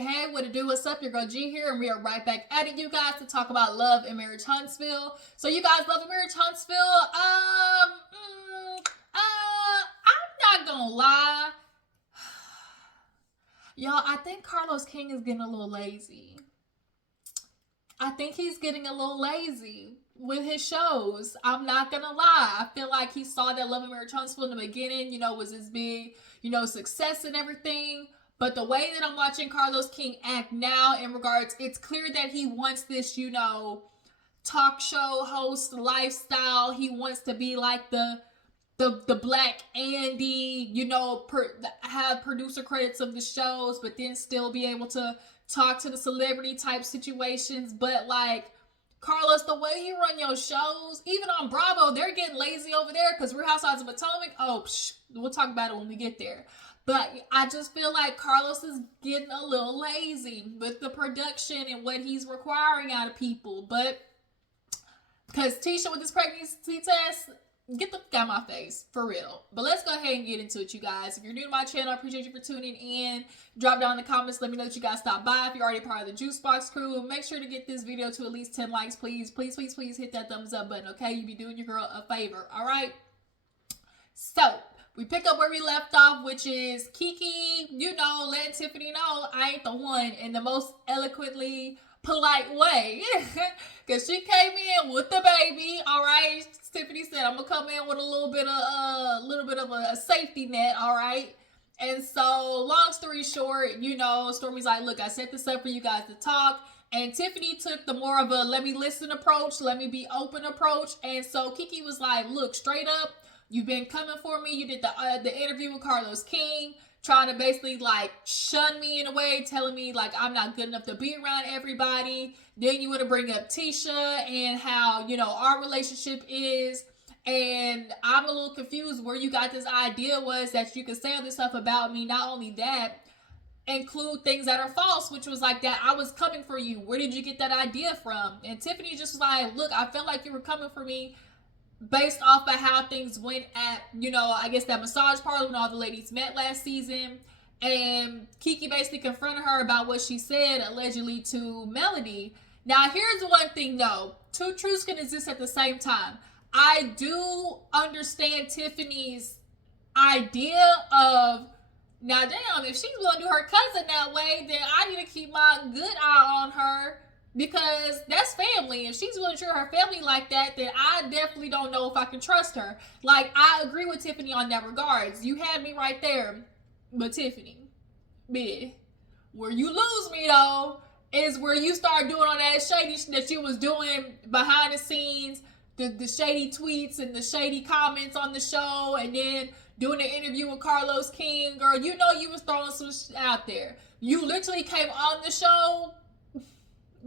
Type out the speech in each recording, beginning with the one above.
Hey, what it do? What's up? Your girl G here, and we are right back at it, you guys, to talk about love and Marriage Huntsville. So, you guys, love and Marriage Huntsville. I'm not gonna lie, y'all. I think Carlos King is getting a little lazy. I think he's getting a little lazy with his shows. I'm not gonna lie. I feel like he saw that Love and Marriage Huntsville in the beginning, was his big, success and everything. But the way that I'm watching Carlos King act now in regards, it's clear that he wants this, talk show host lifestyle. He wants to be like the Black Andy, have producer credits of the shows, but then still be able to talk to the celebrity type situations. But like, Carlos, the way you run your shows, even on Bravo, they're getting lazy over there because Real Housewives of Potomac, we'll talk about it when we get there. But I just feel like Carlos is getting a little lazy with the production and what he's requiring out of people. But because Tisha with this pregnancy test, get the fuck out of my face, for real. But let's go ahead and get into it, you guys. If you're new to my channel, I appreciate you for tuning in. Drop down in the comments, let me know that you guys stopped by. If you're already part of the Juice Box crew, make sure to get this video to at least 10 likes, please. Please, please, please hit that thumbs up button, okay? You be doing your girl a favor, all right? So, we pick up where we left off, which is KeKe, letting Tiffany know I ain't the one, in the most eloquently polite way. Because she came in with the baby, all right? Tiffany said, I'm going to come in with a little bit of a safety net, all right? And so, long story short, Stormy's like, look, I set this up for you guys to talk. And Tiffany took the more of a let me listen approach, let me be open approach. And so KeKe was like, look, straight up, you've been coming for me. You did the interview with Carlos King, trying to basically like shun me in a way, telling me like I'm not good enough to be around everybody. Then you want to bring up Tisha and how, our relationship is. And I'm a little confused where you got this idea was that you could say all this stuff about me. Not only that, include things that are false, which was like that I was coming for you. Where did you get that idea from? And Tiffany just was like, look, I felt like you were coming for me based off of how things went at, I guess that massage parlor when all the ladies met last season. And KeKe basically confronted her about what she said allegedly to Melody. Now, here's one thing though. Two truths can exist at the same time. I do understand Tiffany's idea of, now damn, if she's going to do her cousin that way, then I need to keep my good eye on her. Because that's family. If she's willing to treat her family like that, then I definitely don't know if I can trust her. Like, I agree with Tiffany on that regards. You had me right there. But Tiffany, where you lose me though, is where you start doing all that shady that you was doing behind the scenes, the shady tweets and the shady comments on the show, and then doing an interview with Carlos King. Girl, you was throwing some shit out there. You literally came on the show.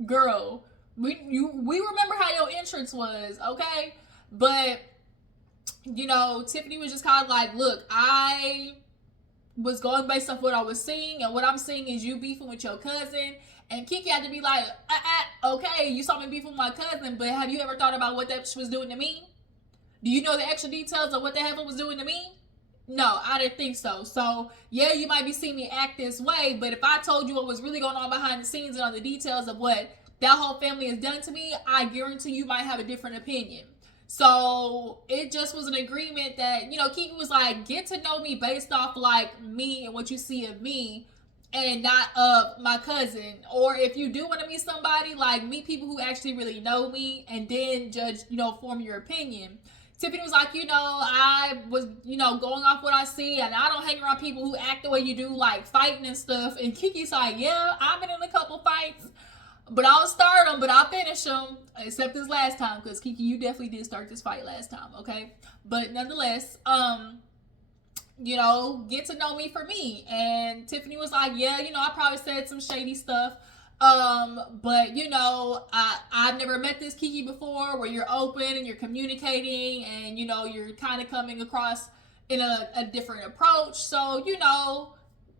Girl, we remember how your entrance was, okay? But, Tiffany was just kind of like, look, I was going based off what I was seeing, and what I'm seeing is you beefing with your cousin. And KeKe had to be like, okay, you saw me beefing with my cousin, but have you ever thought about what that was doing to me? Do you know the extra details of what the hell was doing to me? No, I didn't think so. So, yeah, you might be seeing me act this way, but if I told you what was really going on behind the scenes and on the details of what that whole family has done to me, I guarantee you might have a different opinion. So, it just was an agreement that, KeKe was like, get to know me based off, like, me and what you see of me and not of my cousin. Or if you do want to meet somebody, like, meet people who actually really know me and then judge, form your opinion. Tiffany was like, I was, going off what I see, and I don't hang around people who act the way you do, like fighting and stuff. And KeKe's like, yeah, I've been in a couple fights, but I don't start them, but I'll finish them, except this last time, because KeKe, you definitely did start this fight last time, okay? But nonetheless, get to know me for me. And Tiffany was like, yeah, I probably said some shady stuff. But I've never met this KeKe before where you're open and you're communicating and, you're kind of coming across in a different approach. So,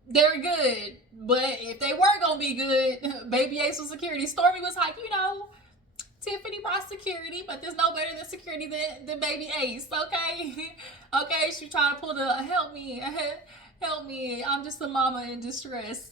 they're good. But if they were going to be good, Baby Ace was security. Stormy was like, Tiffany brought security, but there's no better than security than Baby Ace, okay? Okay, she trying to pull help me, I'm just a mama in distress.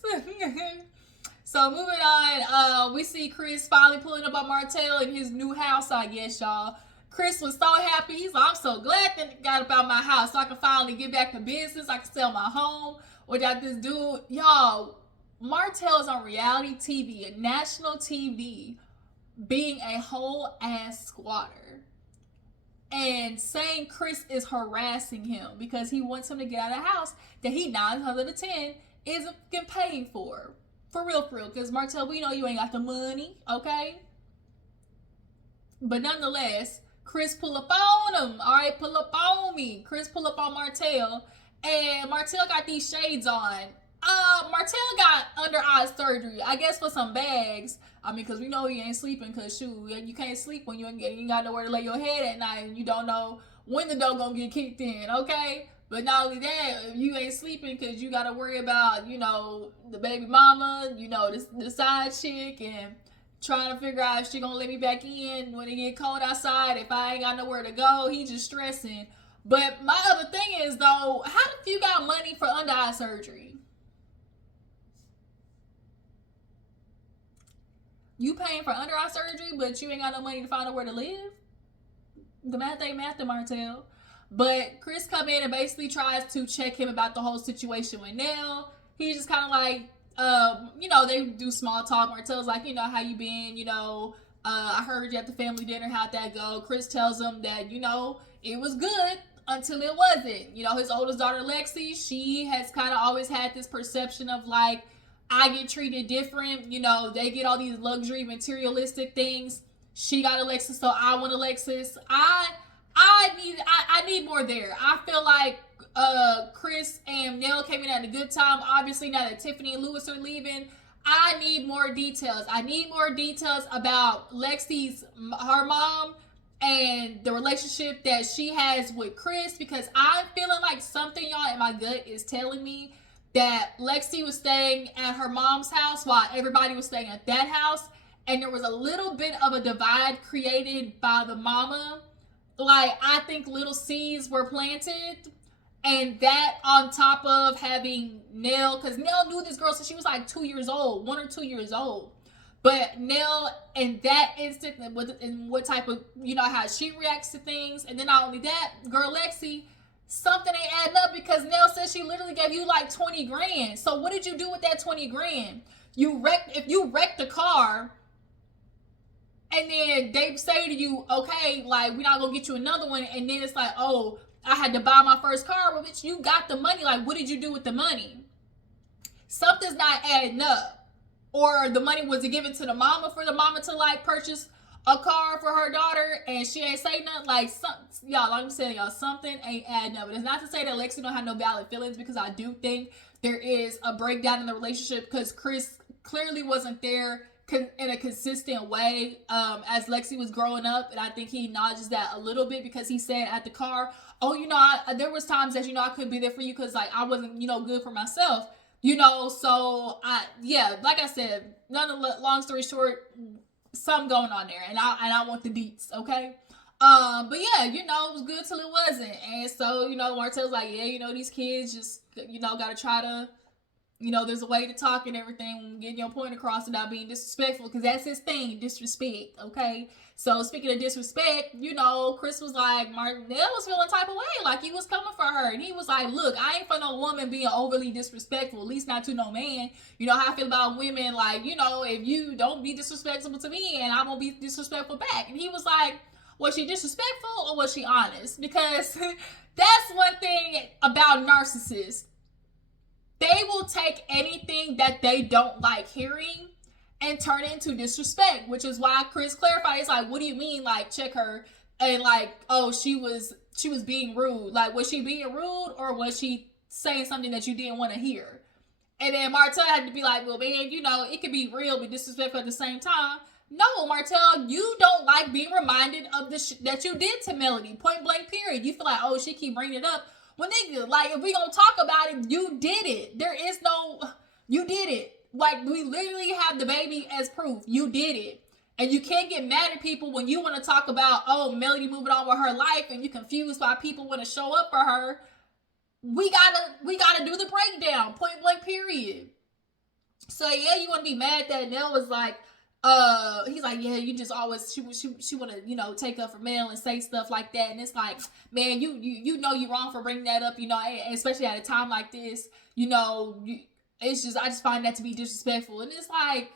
So moving on, we see Chris finally pulling up on Martell in his new house, I guess, y'all. Chris was so happy. He's like, I'm so glad that I got about my house so I can finally get back to business. I can sell my home without this dude. Y'all, Martell is on reality TV, national TV, being a whole ass squatter. And saying Chris is harassing him because he wants him to get out of the house that he 9 out of 10 isn't getting paid for. For real, because Martell, we know you ain't got the money, okay? But nonetheless, Chris pull up on him. All right, pull up on me. Chris pull up on Martell. And Martell got these shades on. Martell got under eye surgery. I guess for some bags. I mean, because we know he ain't sleeping. Because, shoot, you can't sleep when you ain't got nowhere to lay your head at night. And you don't know when the door gonna get kicked in, okay? But not only that, you ain't sleeping because you got to worry about, the baby mama, the side chick, and trying to figure out if she gonna let me back in when it get cold outside. If I ain't got nowhere to go, he just stressing. But my other thing is though, how if you got money for under eye surgery? You paying for under eye surgery, but you ain't got no money to find nowhere to live? The math ain't math to Martell. But Chris come in and basically tries to check him about the whole situation with Nell. He's just kind of like, they do small talk. Martell's like, how you been? I heard you at the family dinner. How'd that go? Chris tells him that, it was good until it wasn't. His oldest daughter, Lexi, she has kind of always had this perception of like, I get treated different. They get all these luxury materialistic things. She got a Lexus, so I want a Lexus. I need more there. I feel like Chris and Nell came in at a good time. Obviously, now that Tiffany and Lewis are leaving, I need more details. I need more details about her mom, and the relationship that she has with Chris, because I'm feeling like something, y'all, in my gut is telling me that Lexi was staying at her mom's house while everybody was staying at that house, and there was a little bit of a divide created by the mama. Like, I think little seeds were planted, and that on top of having Nell, because Nell knew this girl since she was like 2 years old, 1 or 2 years old. But Nell, in that instant, and what type of, how she reacts to things, and then not only that, girl Lexi, something ain't adding up because Nell says she literally gave you like 20 grand. So what did you do with that 20 grand? If you wrecked the car, and then they say to you, okay, like, we're not going to get you another one. And then it's like, oh, I had to buy my first car. Well, bitch, you got the money. Like, what did you do with the money? Something's not adding up. Or the money was given to the mama for the mama to, like, purchase a car for her daughter. And she ain't say nothing. Like, y'all, like I'm saying, y'all, something ain't adding up. But it's not to say that Lexi don't have no valid feelings, because I do think there is a breakdown in the relationship because Chris clearly wasn't there in a consistent way as Lexi was growing up, and I think he acknowledges that a little bit because he said at the car, oh, there was times that I couldn't be there for you because like I wasn't good for myself, so like I said, long story short, something going on there, and I want the deets, okay. But yeah, it was good till it wasn't, and so Martell's like, yeah, these kids just gotta try to, there's a way to talk and everything, getting your point across without being disrespectful, because that's his thing, disrespect, okay? So, speaking of disrespect, Chris was like, Martell was feeling type of way, like he was coming for her, and he was like, look, I ain't for no woman being overly disrespectful, at least not to no man. How I feel about women, like, if you don't be disrespectful to me, and I won't be disrespectful back. And he was like, was she disrespectful, or was she honest? Because that's one thing about narcissists. They will take anything that they don't like hearing and turn it into disrespect, which is why Chris clarified. It's like, what do you mean, like, check her? And like, oh, she was being rude. Like, was she being rude, or was she saying something that you didn't want to hear? And then Martell had to be like, well, man, it could be real but disrespectful at the same time. No, Martell, you don't like being reminded of the that you did to Melody. Point blank, period. You feel like, oh, she keep bringing it up. Well, nigga, like, if we gonna talk about it, you did it. You did it. Like, we literally have the baby as proof. You did it. And you can't get mad at people when you want to talk about, oh, Melody moving on with her life, and you're confused why people want to show up for her. We gotta do the breakdown. Point blank, period. So yeah, you want to be mad that Nell was like, he's like, yeah, you just always she want to take up for Mel and say stuff like that, and it's like, man, you know you wrong for bringing that up, especially at a time like this, it's just I just find that to be disrespectful, and it's like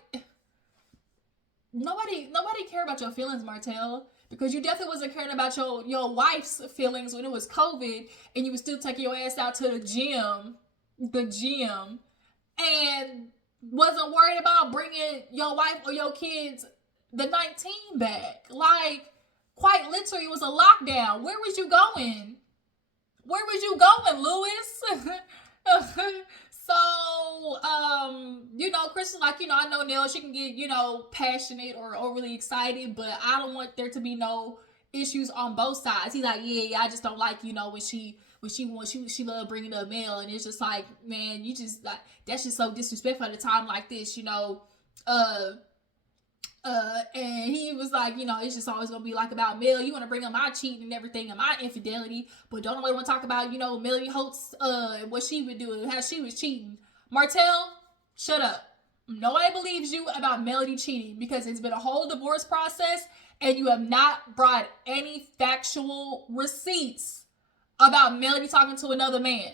nobody care about your feelings, Martell. Because you definitely wasn't caring about your wife's feelings when it was COVID, and you would still take your ass out to the gym, and wasn't worried about bringing your wife or your kids the 19 back. Like, quite literally, it was a lockdown. Where was you going? Where was you going, Lewis? So, Chris is like, I know Nell, she can get, passionate or overly excited, but I don't want there to be no issues on both sides. He's like, yeah, I just don't like, when she love bringing up Mel, and it's just like, man, you just like, that's just so disrespectful at a time like this, and he was like, it's just always gonna be like about Mel. You want to bring up my cheating and everything and my infidelity, but don't nobody want to talk about, Melody Holtz, what she would do, how she was cheating. Martell, shut up. Nobody believes you about Melody cheating because it's been a whole divorce process and you have not brought any factual receipts about Melody talking to another man.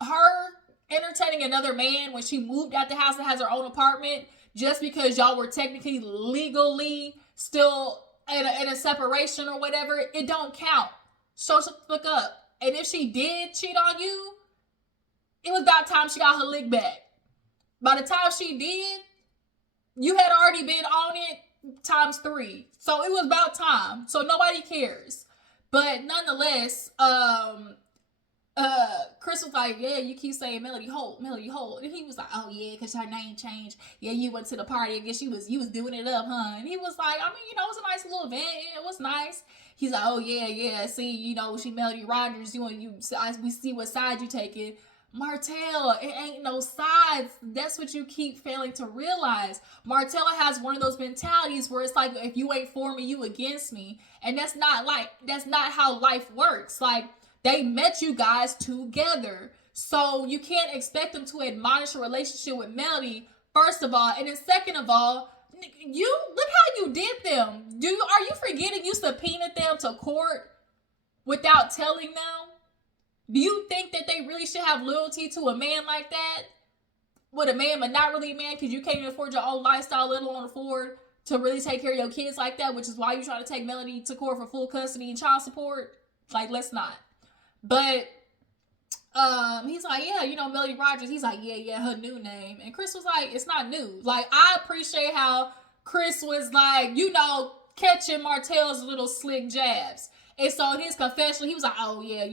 Her entertaining another man when she moved out the house and has her own apartment just because y'all were technically legally still in a separation or whatever, it don't count. So shut the fuck up. And if she did cheat on you, it was about time she got her lick back. By the time she did, you had already been on it times 3. So it was about time. So nobody cares. But nonetheless, Chris was like, yeah, you keep saying Melody Holt. And he was like, oh yeah, because her name changed. Yeah, you went to the party. I guess you was doing it up, huh? And he was like, I mean, it was a nice little event. It was nice. He's like, oh yeah. See, she Melody Rogers. We see what side you taking. Martell, it ain't no sides. That's what you keep failing to realize. Martell has one of those mentalities where it's like, if you ain't for me, you against me. And that's not how life works. Like, they met you guys together. So you can't expect them to admonish a relationship with Melody, first of all. And then second of all, you look how you did them. Are you forgetting you subpoenaed them to court without telling them? Do you think that they really should have loyalty to a man like that? With a man, but not really a man, because you can't even afford your own lifestyle, let alone afford to really take care of your kids like that, which is why you're trying to take Melody to court for full custody and child support? Like, let's not. But he's like, yeah, Melody Rogers. He's like, yeah, her new name. And Chris was like, it's not new. Like, I appreciate how Chris was like, catching Martell's little slick jabs. And so in his confession, he was like, oh yeah,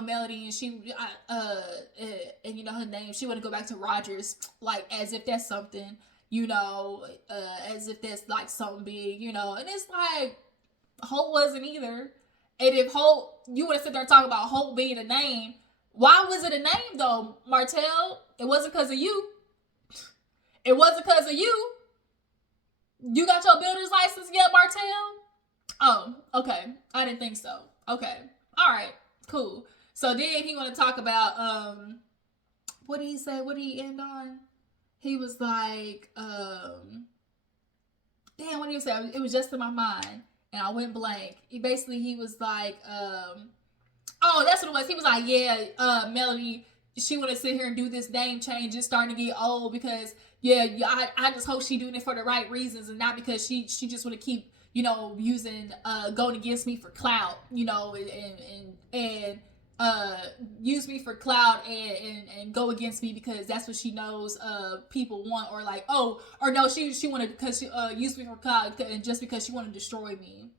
Melody, and she, and her name, she want to go back to Rogers, like, as if that's something, as if that's like something big, and it's like, Holt wasn't either. And if Holt, you would have sit there and talk about Holt being a name, why was it a name though, Martell? It wasn't because of you. It wasn't because of you. You got your builder's license yet, Martell? Oh, okay. I didn't think so. Okay. All right. Cool. So then he want to talk about, what did he say? What did he end on? He was like, damn, what did he say? It was just in my mind. And I went blank. He was like, oh, that's what it was. He was like, yeah, Melody, she want to sit here and do this name change. It's starting to get old because, I just hope she doing it for the right reasons and not because she just want to keep, using, going against me for clout, and use me for clout and go against me because that's what she knows people want, or like, oh, or no, she wanted, because she used me for clout and just because she wanted to destroy me.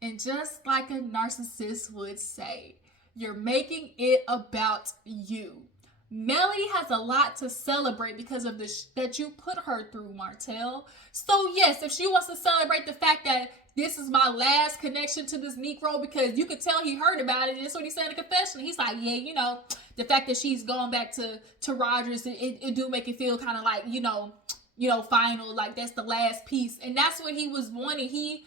And just like a narcissist would say, you're making it about you. Melody has a lot to celebrate because of the that you put her through, Martell. So yes, if she wants to celebrate the fact that this is my last connection to this Negro, because you could tell he heard about it. That's what he said in the confession. He's like, yeah, the fact that she's going back to Rogers, it do make it feel kind of like, final, like that's the last piece. And that's what he was wanting. He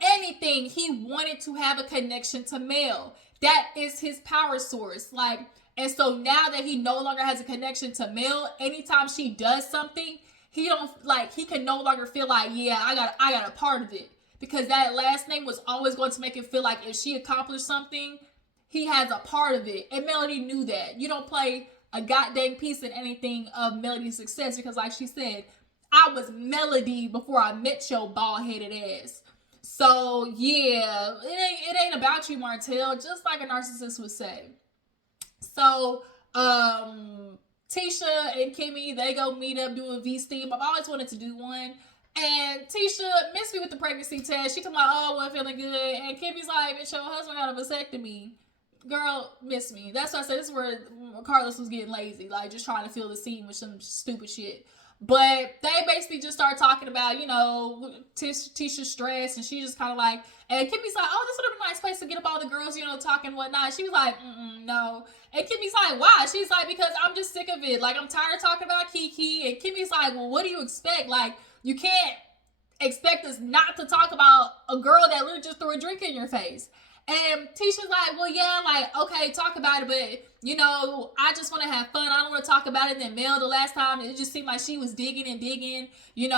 wanted to have a connection to Mel. That is his power source. Like, And so now that he no longer has a connection to Mel, anytime she does something, he can no longer feel like, yeah, I got a part of it. Because that last name was always going to make him feel like if she accomplished something, he has a part of it. And Melody knew that. You don't play a goddamn piece in anything of Melody's success, because like she said, I was Melody before I met your bald-headed ass. So yeah, it ain't about you, Martell, just like a narcissist would say. So Tisha and Kimmi, they go meet up, do a V-steam. I've always wanted to do one. And Tisha missed me with the pregnancy test. She told me, oh, I wasn't feeling good. And Kimmy's like, bitch, your husband got a vasectomy. Girl, miss me. That's why I said this is where Carlos was getting lazy. Like, just trying to fill the scene with some stupid shit. But they basically just started talking about, Tisha's stress. And she just kind of like, and Kimmy's like, oh, this would have been a nice place to get up all the girls, talking and whatnot. She was like, no. And Kimmy's like, why? She's like, because I'm just sick of it. Like, I'm tired of talking about KeKe. And Kimmy's like, well, what do you expect? Like, you can't expect us not to talk about a girl that literally just threw a drink in your face. And Tisha's like, well, yeah, like, okay, talk about it, but, I just want to have fun. I don't want to talk about it. And then Mel, the last time, it just seemed like she was digging and digging. She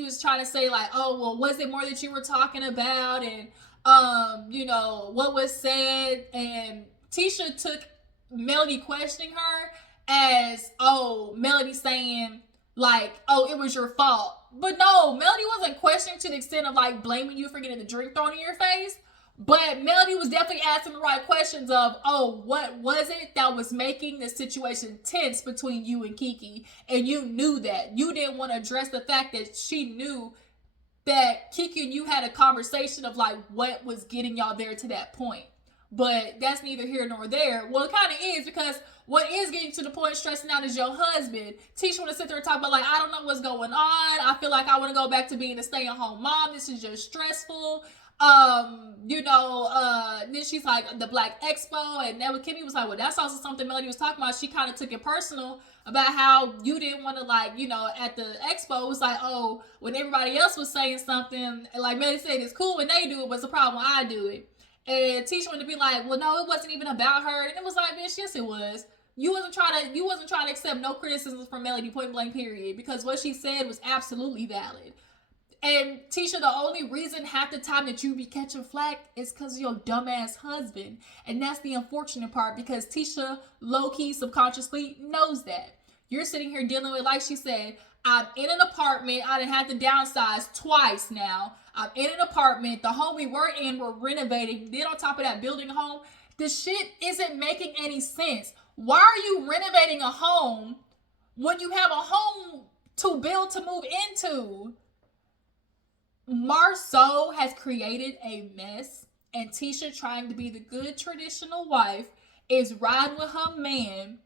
was trying to say, like, oh, well, was it more that you were talking about? And, what was said? And Tisha took Melody questioning her as, oh, Melody saying, like, oh, it was your fault. But no, Melody wasn't questioning to the extent of, like, blaming you for getting the drink thrown in your face. But Melody was definitely asking the right questions of, oh, what was it that was making the situation tense between you and KeKe? And you knew that. You didn't want to address the fact that she knew that KeKe and you had a conversation of, like, what was getting y'all there to that point. But that's neither here nor there. Well, it kind of is, because what is getting to the point stressing out is your husband. Tisha want to sit there and talk about, like, I don't know what's going on. I feel like I want to go back to being a stay-at-home mom. This is just stressful. Then she's like, the Black Expo, and then Kimmi was like, well, that's also something Melody was talking about. She kind of took it personal about how you didn't want to, like, at the expo, it was like, oh, when everybody else was saying something, like Melody said, it's cool when they do it, but it's a problem when I do it. And Tisha wanted to be like, well, no, it wasn't even about her. And it was like, bitch, yes, it was. You wasn't trying to accept no criticism from Melody, point blank, period, because what she said was absolutely valid. And Tisha, the only reason half the time that you be catching flack is because of your dumbass husband. And that's the unfortunate part, because Tisha low-key subconsciously knows that. You're sitting here dealing with, like she said, I'm in an apartment. I done had to downsize twice now. I'm in an apartment. The home we were in, we're renovating. Then on top of that, building a home. The shit isn't making any sense. Why are you renovating a home when you have a home to build, to move into? Marceau has created a mess, and Tisha, trying to be the good traditional wife, is riding with her man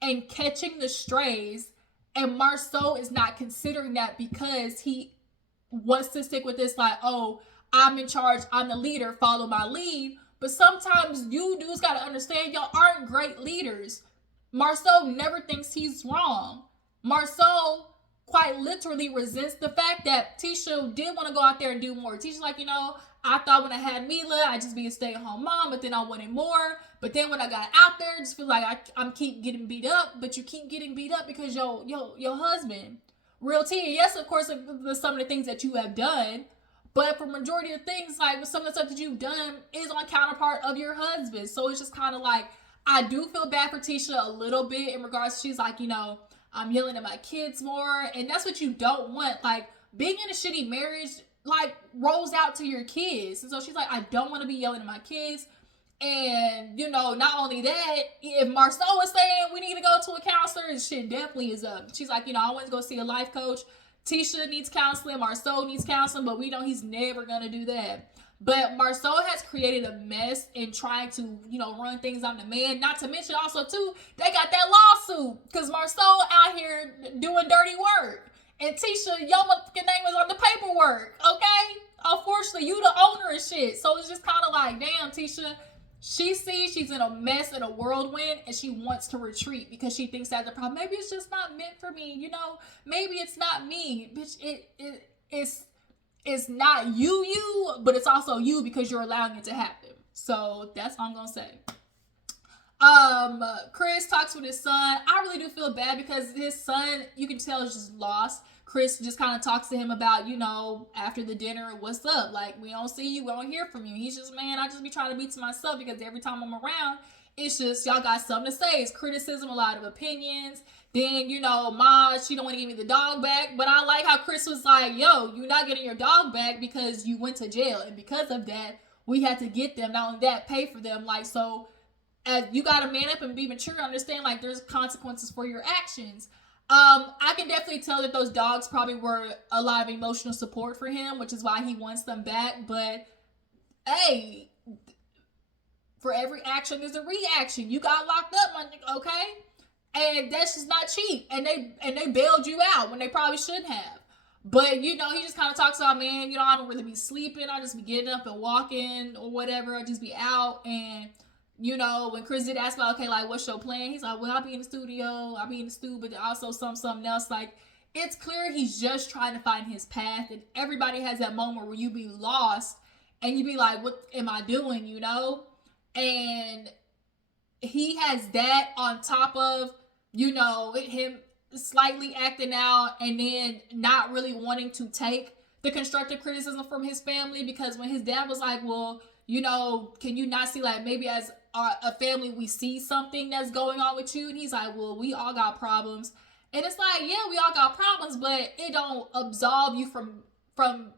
and catching the strays, and Marceau is not considering that because he wants to stick with this, like, oh, I'm in charge, I'm the leader, follow my lead. But sometimes you dudes gotta understand, y'all aren't great leaders. Marceau never thinks he's wrong. Marceau quite literally resents the fact that Tisha did want to go out there and do more. Tisha's like, I thought when I had Mila, I'd just be a stay-at-home mom, but then I wanted more. But then when I got out there, I just feel like I'm keep getting beat up, but you keep getting beat up because your husband. Real tea. Yes, of course, some of the things that you have done, but for majority of things, like some of the stuff that you've done is on counterpart of your husband. So it's just kind of like, I do feel bad for Tisha a little bit in regards to, she's like, I'm yelling at my kids more, and that's what you don't want. Like, being in a shitty marriage, like, rolls out to your kids. And so she's like, I don't want to be yelling at my kids. And, not only that, if Marceau was saying we need to go to a counselor, shit definitely is up. She's like, I want to go see a life coach. Tisha needs counseling, Marceau needs counseling, but we know he's never going to do that. But Marceau has created a mess in trying to, run things on the man. Not to mention also, too, they got that lawsuit because Marceau out here doing dirty work. And Tisha, your motherfucking name is on the paperwork, okay? Unfortunately, you the owner of shit. So it's just kind of like, damn, Tisha, she sees she's in a mess, in a whirlwind, and she wants to retreat because she thinks that's the problem. Maybe it's just not meant for me, Maybe it's not me. Bitch, it's not you, but it's also you because you're allowing it to happen. So that's all I'm going to say. Chris talks with his son. I really do feel bad because his son, you can tell, is just lost. Chris just kind of talks to him about, after the dinner, what's up? Like, we don't see you, we don't hear from you. He's just, man, I just be trying to be to myself because every time I'm around, it's just, y'all got something to say. It's criticism, a lot of opinions. Then, Ma, she don't want to give me the dog back. But I like how Chris was like, yo, you're not getting your dog back because you went to jail. And because of that, we had to get them. Not only that, pay for them. Like, so you got to man up and be mature, understand like there's consequences for your actions. I can definitely tell that those dogs probably were a lot of emotional support for him, which is why he wants them back. But hey, for every action there's a reaction. You got locked up, my nigga, okay? And that's just not cheap. And they bailed you out when they probably shouldn't have. But he just kind of talks about, man, I don't really be sleeping. I'll just be getting up and walking or whatever. I'll just be out. And when Chris did ask about, okay, like, what's your plan? He's like, well, I'll be in the studio. I'll be in the studio, but also something else. Like, it's clear he's just trying to find his path. And everybody has that moment where you be lost and you be like, what am I doing, And he has that on top of, him slightly acting out and then not really wanting to take the constructive criticism from his family, because when his dad was like, well, can you not see, like, maybe as a family we see something that's going on with you? And he's like, well, we all got problems. And it's like, yeah, we all got problems, but it don't absolve you from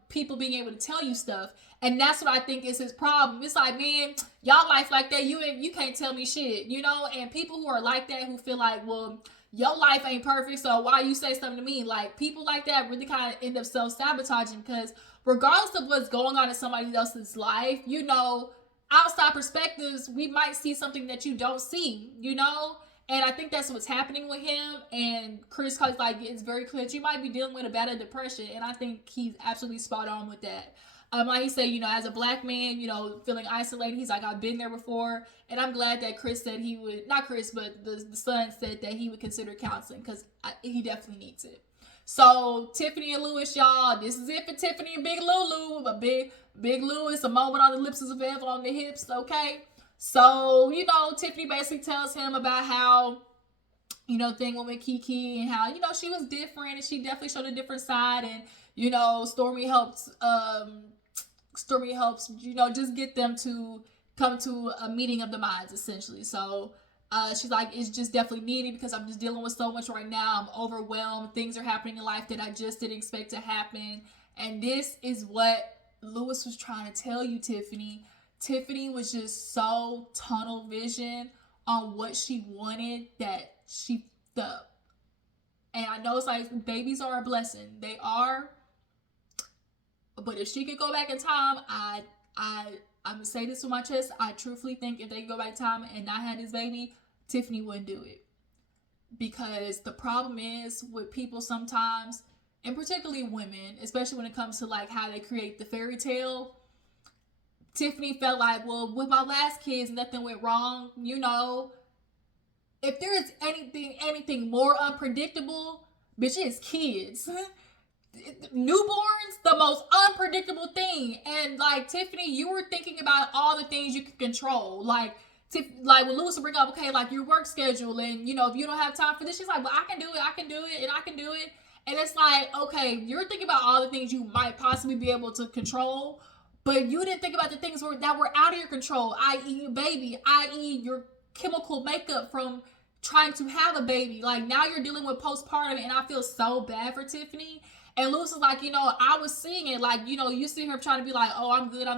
people being able to tell you stuff. And that's what I think is his problem. It's like, man, y'all life like that, you can't tell me shit, and people who are like that, who feel like, well, your life ain't perfect, so why you say something to me? Like, people like that really kind of end up self-sabotaging, because regardless of what's going on in somebody else's life, outside perspectives, we might see something that you don't see, And I think that's what's happening with him. And Chris, like, it's very clear that you might be dealing with a bad depression. And I think he's absolutely spot on with that. Like he said, as a black man, feeling isolated, he's like, I've been there before. And I'm glad that Chris said he would, not Chris, but the son said that he would consider counseling, because he definitely needs it. So Tiffany and Lewis, y'all, this is it for Tiffany and Big Lulu. A big Lewis, a moment on the lips is available on the hips, okay? So, Tiffany basically tells him about how, thing with KeKe and how, she was different and she definitely showed a different side. And, Stormy helps, just get them to come to a meeting of the minds, essentially. So, she's like, it's just definitely needed because I'm just dealing with so much right now. I'm overwhelmed. Things are happening in life that I just didn't expect to happen. And this is what Lewis was trying to tell you, Tiffany. Tiffany was just so tunnel vision on what she wanted that she fucked up. And I know it's like, babies are a blessing. They are. But if she could go back in time, I'm going to say this with my chest. I truthfully think if they could go back in time and not have this baby, Tiffany wouldn't do it. Because the problem is with people sometimes, and particularly women, especially when it comes to like how they create the fairy tale, Tiffany felt like, well, with my last kids, nothing went wrong. If there is anything more unpredictable, bitch, it's kids. Newborns, the most unpredictable thing. And like, Tiffany, you were thinking about all the things you could control. Like when Lewis would bring up, okay, like your work schedule, and if you don't have time for this, she's like, well, I can do it. And it's like, okay, you're thinking about all the things you might possibly be able to control, but you didn't think about the things that were out of your control, i.e. your baby, i.e. your chemical makeup from trying to have a baby. Like, now you're dealing with postpartum, and I feel so bad for Tiffany. And Lewis is like, I was seeing it, like, you see her trying to be like, oh, I'm good,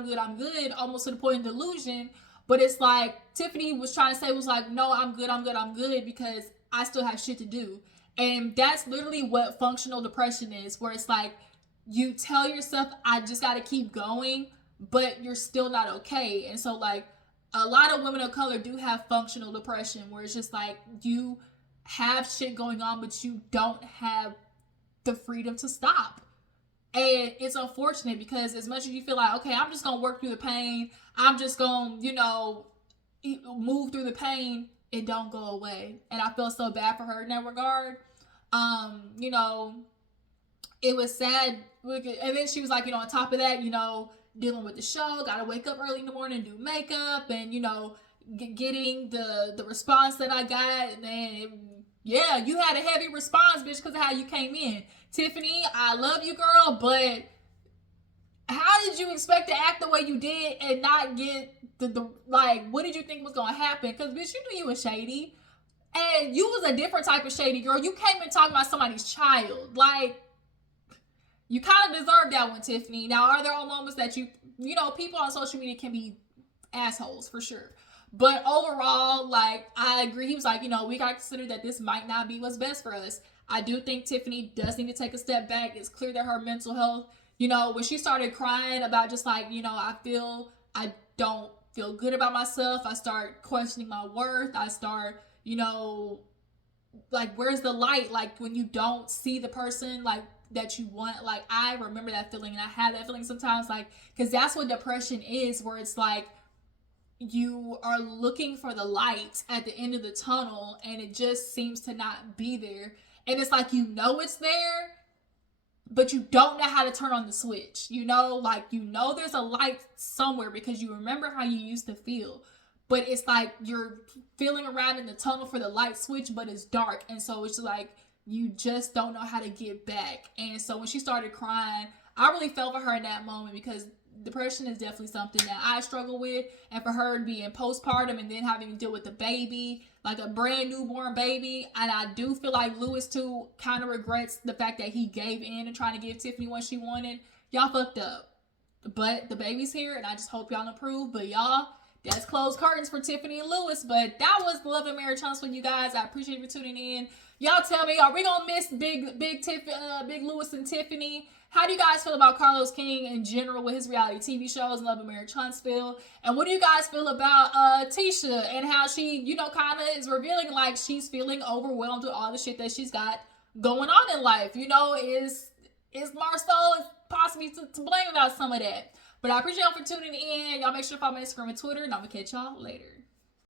almost to the point of delusion. But it's like, Tiffany was trying to say, was like, no, I'm good, because I still have shit to do. And that's literally what functional depression is, where it's like, you tell yourself, I just got to keep going, but you're still not okay. And so, like, a lot of women of color do have functional depression, where it's just like, you have shit going on, but you don't have the freedom to stop. And it's unfortunate, because as much as you feel like, okay, I'm just going to work through the pain, I'm just going to, move through the pain, it don't go away. And I feel so bad for her in that regard. It was sad. And then she was like, on top of that, dealing with the show, gotta wake up early in the morning and do makeup, and getting the response that I got, and then yeah, you had a heavy response, bitch, because of how you came in. Tiffany, I love you, girl, but how did you expect to act the way you did and not get the like, what did you think was gonna happen? Because, bitch, you knew you was shady. And you was a different type of shady, girl. You came in talking about somebody's child. Like, you kind of deserve that one, Tiffany. Now, are there all moments that you know, people on social media can be assholes, for sure. But overall, like, I agree. He was like, you know, we got to consider that this might not be what's best for us. I do think Tiffany does need to take a step back. It's clear that her mental health, you know, when she started crying about just like, you know, I don't feel good about myself. I start questioning my worth. I start, you know, like, where's the light? Like, when you don't see the person, like, that you want. Like, I remember that feeling, and I have that feeling sometimes, like, because that's what depression is, where it's like, you are looking for the light at the end of the tunnel, and it just seems to not be there. And it's like, you know it's there, but you don't know how to turn on the switch. You know, like, you know there's a light somewhere because you remember how you used to feel. But it's like you're feeling around in the tunnel for the light switch, but it's dark. And so it's like you just don't know how to get back. And so when she started crying, I really felt for her in that moment, because depression is definitely something that I struggle with. And for her to be in postpartum and then having to deal with the baby, like a brand newborn baby. And I do feel like Lewis too kind of regrets the fact that he gave in and trying to give Tiffany what she wanted. Y'all fucked up. But the baby's here, and I just hope y'all improve. But y'all, that's closed curtains for Tiffany and Lewis. But that was the Love and Marriage Huntsville, you guys. I appreciate you tuning in. Y'all tell me, are we gonna miss Big Lewis and Tiffany? How do you guys feel about Carlos King in general with his reality TV shows and Love and Marriage Huntsville? And what do you guys feel about Tisha and how she, you know, kind of is revealing like she's feeling overwhelmed with all the shit that she's got going on in life? You know, is Marcel possibly to blame about some of that? But I appreciate y'all for tuning in. Y'all make sure to follow me on Instagram and Twitter, and I'm gonna catch y'all later.